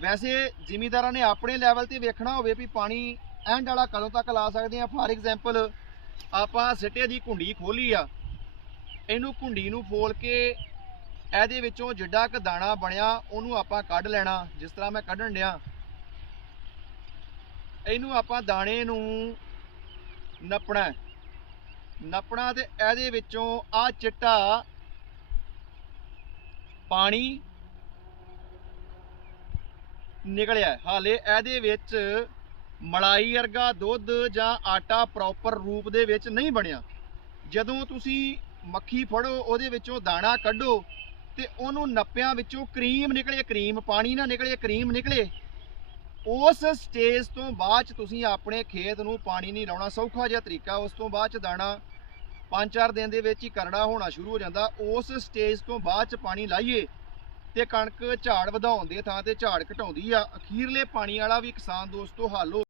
ਵੈਸੇ ਜ਼ਿਮੀਂਦਾਰਾਂ ਨੇ ਆਪਣੇ ਲੈਵਲ ਤੇ ਵੇਖਣਾ ਹੋਵੇ ਵੀ ਪਾਣੀ ਐਂਡ ਵਾਲਾ ਕਦੋਂ ਤੱਕ ਲਾ ਸਕਦੇ ਆ। ਫਾਰ ਐਗਜ਼ਾਮਪਲ ਆਪਾਂ ਸਿੱਟੇ ਦੀ ਕੁੰਡੀ ਖੋਲੀ ਆ। ਇਹਨੂੰ ਕੁੰਡੀ ਨੂੰ ਫੋਲ ਕੇ ਇਹਦੇ ਵਿੱਚੋਂ ਜਿੱਡਾ ਕ ਦਾਣਾ ਬਣਿਆ, ਉਹਨੂੰ ਆਪਾਂ ਕੱਢ ਲੈਣਾ, ਜਿਸ ਤਰ੍ਹਾਂ ਮੈਂ ਕੱਢਣ ਡਿਆ। ਇਹਨੂੰ ਆਪਾਂ ਦਾਣੇ ਨੂੰ ਨੱਪਣਾ ਹੈ। ਨੱਪਣਾ ਤੇ ਇਹਦੇ ਵਿੱਚੋਂ ਆ ਚਿੱਟਾ ਪਾਣੀ ਨਿਕਲਿਆ ਹਾਲੇ ਇਹਦੇ ਵਿੱਚ ਮਲਾਈ ਵਰਗਾ ਦੁੱਧ ਜਾਂ ਆਟਾ ਪ੍ਰੋਪਰ ਰੂਪ ਦੇ ਵਿੱਚ ਨਹੀਂ ਬਣਿਆ। ਜਦੋਂ ਤੁਸੀਂ ਮੱਖੀ ਫੜੋ, ਉਹਦੇ ਵਿੱਚੋਂ ਦਾਣਾ ਕੱਢੋ ਤੇ ਉਹਨੂੰ ਨੱਪਿਆਂ ਵਿੱਚੋਂ ਕਰੀਮ ਨਿਕਲੇ, ਕਰੀਮ ਪਾਣੀ ਨਾ ਨਿਕਲੇ, ਕਰੀਮ ਨਿਕਲੇ, ਉਸ ਸਟੇਜ ਤੋਂ ਬਾਅਦ ਚ ਤੁਸੀਂ ਆਪਣੇ ਖੇਤ ਨੂੰ ਪਾਣੀ ਨਹੀਂ ਲਾਉਣਾ। ਸੌਖਾ ਜਿਹਾ ਤਰੀਕਾ, ਉਸ ਤੋਂ ਬਾਅਦ ਚ ਦਾਣਾ 5-4 ਦਿਨ ਦੇ ਵਿੱਚ ਹੀ ਕਰੜਾ ਹੋਣਾ ਸ਼ੁਰੂ ਹੋ ਜਾਂਦਾ। ਉਸ ਸਟੇਜ ਤੋਂ ਬਾਅਦ ਚ ਪਾਣੀ ਲਾਈਏ। ਤੇ ਕਣਕ ਝਾੜ ਵਧਾਉਣ ਦੇ ਥਾਂ ਤੇ ਝਾੜ ਘਟਾਉਂਦੀ ਆ। ਅਖੀਰਲੇ ਪਾਣੀ ਵਾਲਾ ਵੀ ਕਿਸਾਨ ਦੋਸਤੋ, ਹੱਲ